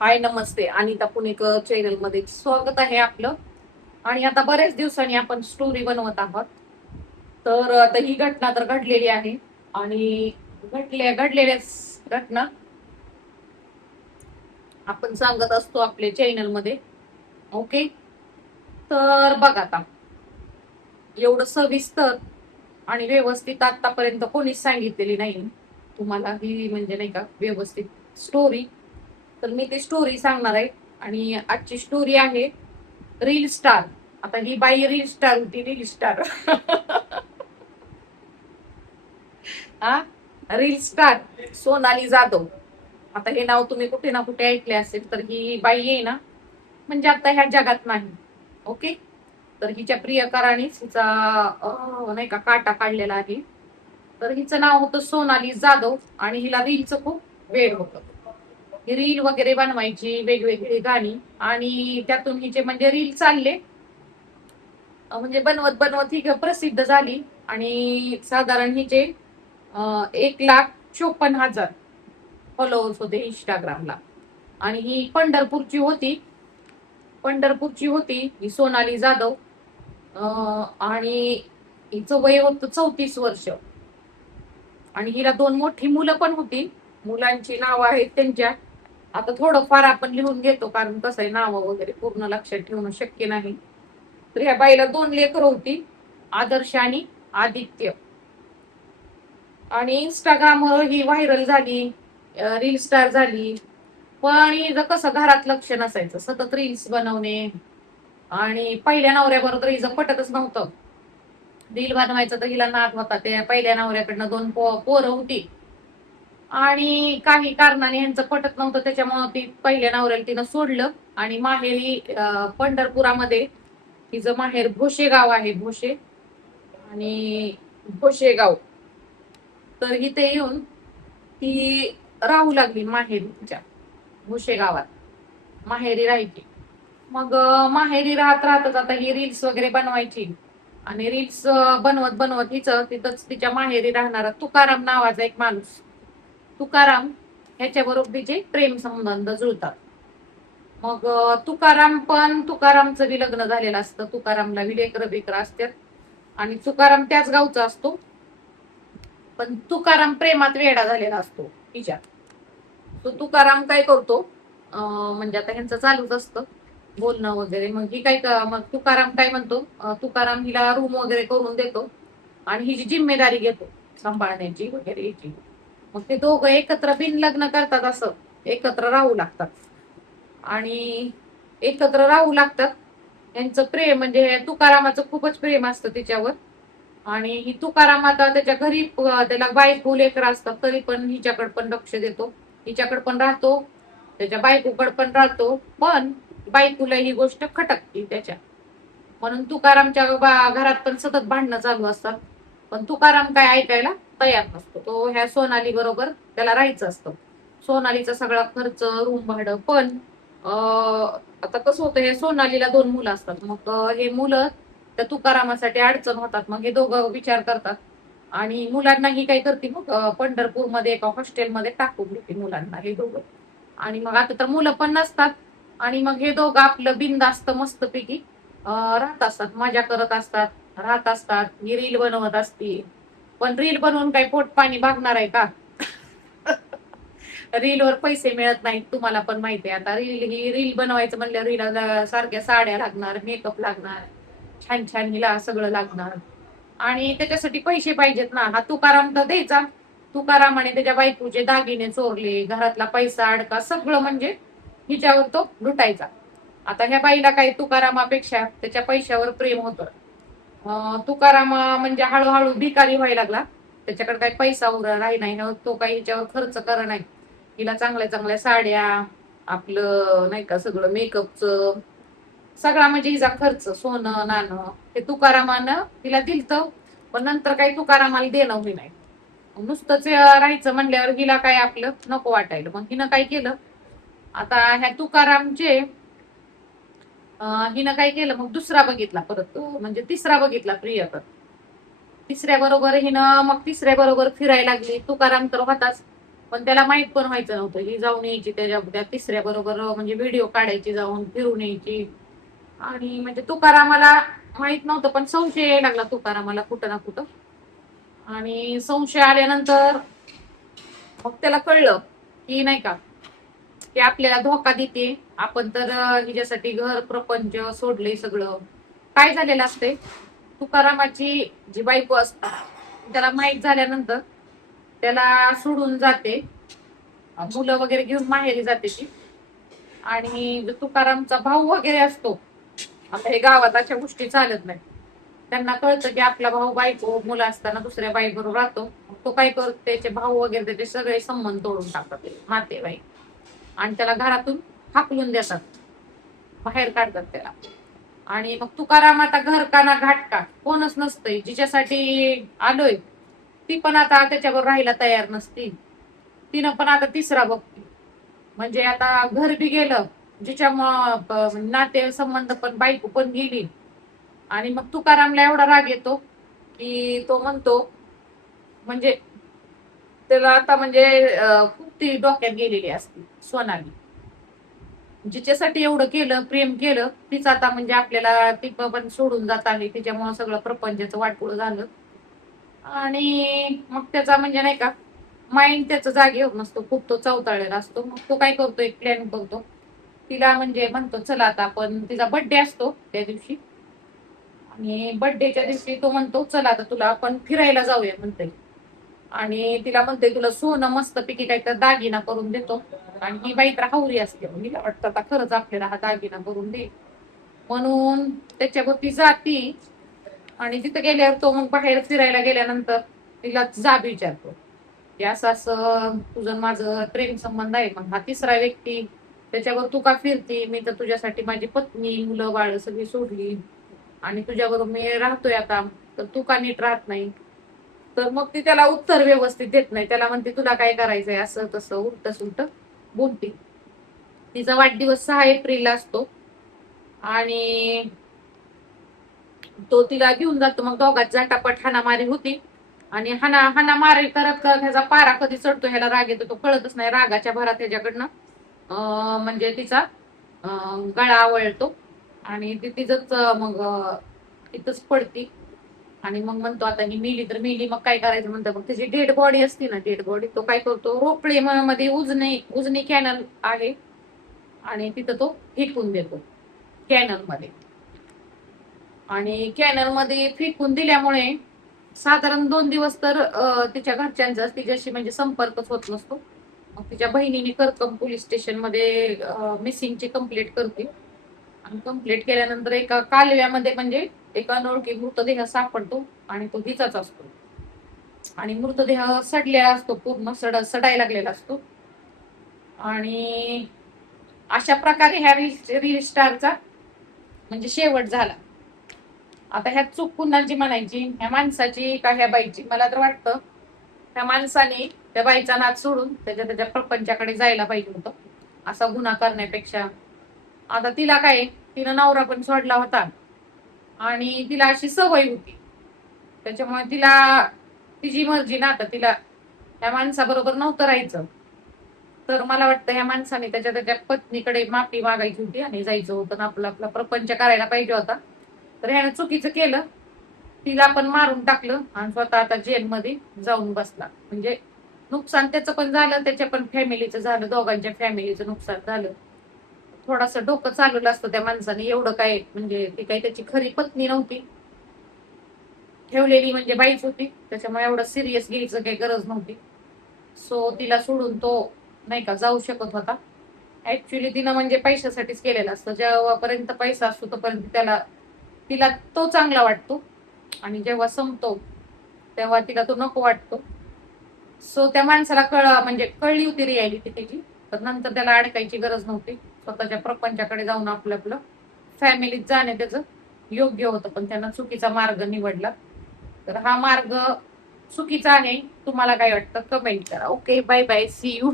हाय नमस्ते. अनिता पुणेकर channel मध्ये स्वागत आहे आपलं. आणि आता बऱ्याच दिवसांनी आपण स्टोरी बनवत आहोत. तर आता ही घटना तर घडलेली आहे आणि घडलेल्या घटना आपण सांगत असतो आपल्या चॅनल मध्ये. ओके. तर बघ आता एवढं सविस्तर आणि व्यवस्थित आतापर्यंत कोणीच सांगितलेली नाही तुम्हाला ही, म्हणजे नाही का व्यवस्थित स्टोरी. तर मी ती स्टोरी सांगणार आहे. आणि आजची स्टोरी आहे रील स्टार. आता ही बाई रील स्टार होती, रील स्टार. हा, रील स्टार सोनाली जाधव. आता हे नाव तुम्ही कुठे ना कुठे ऐकले असेल. तर ही बाई आहे ना, म्हणजे आता ह्या जगात नाही. ओके. तर हिच्या प्रियकरानेच हिचा नाही का काटा काढलेला आहे. तर हिचं नाव होतं सोनाली जाधव आणि हिला रीलचं खूप वेड होतं. ही रील वगैरे बनवायची, वेगवेगळी गाणी, आणि त्यातून हिचे म्हणजे रील चालले. म्हणजे बनवत बनवत ही प्रसिद्ध झाली. आणि साधारण हिचे 1,54,000 फॉलोअर्स होते इंस्टाग्रामला. आणि ही पंढरपूरची होती ही सोनाली जाधव. आणि हिचं वय होतं 34 वर्ष. आणि हिला 2 मोठी मुलं पण होती. मुलांची नावं आहेत त्यांच्या. आता थोडंफार आपण लिहून घेतो, कारण कसं आहे, नावं वगैरे पूर्ण लक्षात ठेवणं शक्य नाही. तर ह्या बाईला 2 लेकरं होती, आदर्श आणि आदित्य. आणि इंस्टाग्रामवर ही व्हायरल झाली, रील स्टार झाली. पण हिचं कसं घरात लक्ष नसायचं, सतत रील्स बनवणे. आणि पहिल्या नवऱ्याबरोबर हिचं पटतच नव्हतं. रील बनवायचं तर हिला नाद होता. त्या पहिल्या नवऱ्याकडनं 2 पोरं होती. आणि काही कारणाने यांचं पटत नव्हतं, त्याच्यामुळे ती पहिल्या नवऱ्याला तिनं सोडलं. आणि माहेरी पंढरपुरामध्ये तिचं माहेर भोशे गाव आहे, भोशे. आणि भोशेगाव. तर इथे येऊन ती राहू लागली माहेरी, तिच्या भोशे गावात माहेरी राहायची. मग माहेरी राहत राहतच आता ही रील्स वगैरे बनवायची. आणि रील्स बनवत बनवत हिचं तिथंच तिच्या माहेरी राहणारा तुकाराम नावाचा एक माणूस, तुकाराम, ह्याच्याबरोबर तिचे प्रेम संबंध जुळतात. मग तुकारामचं बी लग्न झालेलं असतं. तुकारामला बी लेकरं बिकरं असतात. आणि तुकाराम त्याच गावचा असतो. पण तुकाराम प्रेमात वेडा झालेला असतो तिच्या. तो तुकाराम काय करतो, म्हणजे आता ह्यांचं चालूच असतं बोलणं वगैरे. मग ही काय मग तुकाराम काय म्हणतो, तुकाराम हिला रूम वगैरे करून देतो. आणि हिची जिम्मेदारी घेतो सांभाळण्याची वगैरे हिची. मग ते दोघं एकत्र बिन लग्न करतात, असं एकत्र राहू लागतात. आणि एकत्र राहू लागतात. यांचं प्रेम म्हणजे तुकारामाचं खूपच प्रेम असतं तिच्यावर. आणि ही तुकाराम आता त्याच्या घरी त्याला बायको लेकर असतात, तरी पण हिच्याकडे पण लक्ष देतो, हिच्याकडे पण राहतो, त्याच्या बायकोकडे पण राहतो. पण बायकोला ही गोष्ट खटकते त्याच्या. म्हणून तुकारामच्या घरात पण सतत भांडणं चालू असतात. पण तुकाराम काय ऐकायला तयार नसतो. तो ह्या सोनाली बरोबर त्याला राहायचं असतं. सोनालीचा सगळा खर्च, रूम भाडं पण. आता कसं होतं, हे सोनालीला 2 मुलं असतात. मग हे मुलं त्या तुकारामासाठी अडचण होतात. मग हे दोघं विचार करतात. आणि मुलांना ही काय करते, मग पंढरपूरमध्ये एका हॉस्टेलमध्ये टाकून देते मुलांना, हे दोघं. आणि मग आता तर मुलं पण नसतात. आणि मग हे दोघं आपलं बिनधास्त मस्तपैकी राहत असतात, मजा करत असतात, राहत असतात. ही रील बनवत असते. पण रील बनवून काही पोट पाणी भागणार आहे का? रीलवर पैसे मिळत नाहीत, तुम्हाला पण माहिती आहे. आता रील बनवायचं म्हणलं, रील सारख्या साड्या लागणार, मेकअप लागणार, छान छान हिला सगळं लागणार. आणि त्याच्यासाठी पैसे पाहिजेत ना. हा तुकाराम तर द्यायचा. तुकारामाने त्याच्या बायकोचे दागिने चोरले, घरातला पैसा अडका सगळं म्हणजे हिच्यावर तो लुटायचा. आता ह्या बाईला काही तुकारामापेक्षा त्याच्या पैशावर प्रेम होतं. तुकाराम म्हणजे हळूहळू भिकारी व्हायला लागला. त्याच्याकडे काही पैसा उरा राही नाही ना, तो काही हिच्यावर खर्च करा नाही. हिला चांगल्या चांगल्या साड्या, आपलं नाही का सगळं मेकअपचं, सगळा म्हणजे हिचा खर्च, सोनं नाणं हे तुकारामानं तिला दिलतं. पण नंतर काही तुकारामाला देणं होई नाही. नुसतंच राहायचं म्हणल्यावर हिला काय आपलं नको वाटायला. मग हिनं काय केलं, आता ह्या तुकारामचे हिनं काय केलं, मग दुसरा बघितला परत, म्हणजे तिसरा बघितला तिसऱ्या बरोबर फिरायला लागली. तुकाराम तर होताच. पण त्याला माहित पण व्हायचं नव्हतं. ही जाऊन यायची त्या तिसऱ्या बरोबर, म्हणजे व्हिडिओ काढायची, जाऊन फिरून यायची. आणि म्हणजे तुकारामाला माहित नव्हतं, पण संशय यायला लागला तुकारामाला कुठं ना कुठं. आणि संशय आल्यानंतर मग त्याला कळलं की नाही का, की आपल्याला धोका देते. आपण तर हिच्यासाठी घर प्रपंच सोडले सगळं. काय झालेलं असते, तुकारामाची जी बायको असते त्याला माहित झाल्यानंतर त्याला सोडून जाते. मुलं वगैरे घेऊन माहेरी जाते ती. आणि जो तुकारामचा भाऊ वगैरे असतो, आता हे गावात अशा गोष्टी चालत नाही. त्यांना कळतं की आपला भाऊ बायको मुलं असताना दुसऱ्या बाई बरोबर राहतो. तो काय करतो, त्याचे भाऊ वगैरे त्याचे सगळे संबंध तोडून टाकतात नातेवाईक, आणि त्याला घरातून हाकलून देतात, बाहेर काढतात त्याला. आणि मग तुकाराम आता घर का ना घाट का, कोणच नसतंय. जिच्यासाठी आलोय ती पण आता त्याच्यावर राहायला तयार नसती. तिनं पण आता तिसरा बघते. म्हणजे आता घर बी गेलं, जिच्यामुळं नाते संबंध पण, बायको पण गेली. आणि मग तुकारामला एवढा राग येतो की तो म्हणतो, म्हणजे त्याला आता म्हणजे खूप ती डोक्यात गेलेली असते सोनाली. जिच्यासाठी एवढं केलं, प्रेम केलं, तीच आता म्हणजे आपल्याला ती पण सोडून जात आली. तिच्यामुळे सगळं प्रपंचाचं वाटपुळ झालं. आणि मग त्याचा म्हणजे नाही का, माइंड त्याचा जागेवर नसतो, खूप तो चवताळलेला असतो. मग तो काय करतो, एक प्लॅन करतो. तिला म्हणजे म्हणतो चला आता आपण, तिचा बर्थडे असतो त्या दिवशी, आणि बर्थडेच्या दिवशी तो म्हणतो चला आता तुला आपण फिरायला जाऊया म्हणते. आणि तिला म्हणते तुला सोनं मस्त पैकी काही तर दागिना करून देतो. आणि ही बाई तर हावरी असते, मला वाटतं आता खरंच आपल्याला हा दागिना करून दे म्हणून त्याच्यावरती जाती. आणि तिथे गेल्यावर तो मग बाहेर फिरायला गेल्यानंतर तिला जाब विचारतो की असं असं तुझं माझं प्रेम संबंध आहे. मग हा तिसरा व्यक्ती, त्याच्यावर तू का फिरती, मी तर तुझ्यासाठी माझी पत्नी मुलं बाळ सगळी सोडली आणि तुझ्याबरोबर मी राहतोय आता, तर तू का नीट राहत नाही. तर मग ती त्याला उत्तर व्यवस्थित देत नाही. त्याला म्हणते तुला काय करायचंय, असं तसं उलट सुलट बोलते. तिचा वाढदिवस 6 एप्रिलला असतो. आणि तो तिला घेऊन जातो. मग दोघात झटापट हाणामारी होती. आणि हाणामारी करत करत ह्याचा पारा कधी चढतो, ह्याला राग येतो, तो कळतच नाही. रागाच्या भरात ह्याच्याकडनं म्हणजे तिचा गळा आवळतो. आणि ती तिथंच मग तिथंच पडती. आणि मग म्हणतो आता ही मेली तर मेली, मग काय करायचं म्हणतो. मग त्याची डेड बॉडी असते ना, डेड बॉडी तो काय करतो, रोपळे मध्ये उजनी उजनी कॅनल आहे, आणि तिथं तो फेकून देतो कॅनल मध्ये. आणि कॅनल मध्ये फेकून दिल्यामुळे साधारण 2 दिवस तर तिच्या घरच्यांचा तिच्याशी म्हणजे संपर्कच होत नसतो. मग तिच्या बहिणीने करकम पोलीस स्टेशन मध्ये मिसिंगची कंप्लेंट करते. आणि कंप्लेंट केल्यानंतर एका कालव्यामध्ये म्हणजे एका अनोळखी मृतदेह सापडतो, आणि तो हिचाच असतो. आणि मृतदेह सडलेला असतो, पूर्ण सडायला लागलेला असतो. आणि अशा प्रकारे ह्या रील स्टारचा म्हणजे शेवट झाला. आता ह्यात चूक कुणाची म्हणायची, ह्या माणसाची का ह्या बाईची? मला तर वाटतं त्या माणसाने त्या बाईचा नाद सोडून त्याच्या प्रपंचाकडे जायला पाहिजे होतं, असा गुन्हा करण्यापेक्षा. आता तिला काय, तिनं नवरा पण सोडला होता, आणि तिला अशी सवय होती, त्याच्यामुळे तिला तिची मर्जी ना, आता तिला त्या माणसाबरोबर नव्हतं राहायचं. तर मला वाटतं ह्या माणसाने त्याच्या पत्नीकडे माफी मागायची होती आणि जायचं होतं ना, आपला आपला प्रपंच करायला पाहिजे होता. तर ह्यानं चुकीचं केलं, तिला पण मारून टाकलं, आणि स्वतः आता जेलमध्ये जाऊन बसला. म्हणजे नुकसान त्याचं पण झालं, त्याच्या पण फॅमिलीचं झालं, दोघांच्या फॅमिलीचं नुकसान झालं. थोडासा डोकं चालवलं असतं त्या माणसाने. एवढं काय म्हणजे, ती काही त्याची खरी पत्नी नव्हती, ठेवलेली म्हणजे बाईच होती, त्याच्यामुळे एवढं सिरियस घ्यायचं काही गरज नव्हती. सो तिला सोडून तो नाही का जाऊ शकत होता. ऍक्च्युली तिनं म्हणजे पैशासाठीच केलेलं असतं. जेव्हापर्यंत पैसा असतो तोपर्यंत तिला तो चांगला वाटतो, आणि जेव्हा संपतो तेव्हा तिला तो नको वाटतो. सो त्या माणसाला म्हणजे कळली होती रियालिटी त्याची. तर नंतर त्याला अडकायची गरज नव्हती. स्वतःच्या प्रपंचाकडे जाऊन आपलं आपलं फॅमिलीत जाणे त्याचं योग्य होतं, पण त्यानं चुकीचा मार्ग निवडला. तर हा मार्ग चुकीचा आहे. तुम्हाला काय वाटतं कमेंट करा. Okay, bye bye, see you.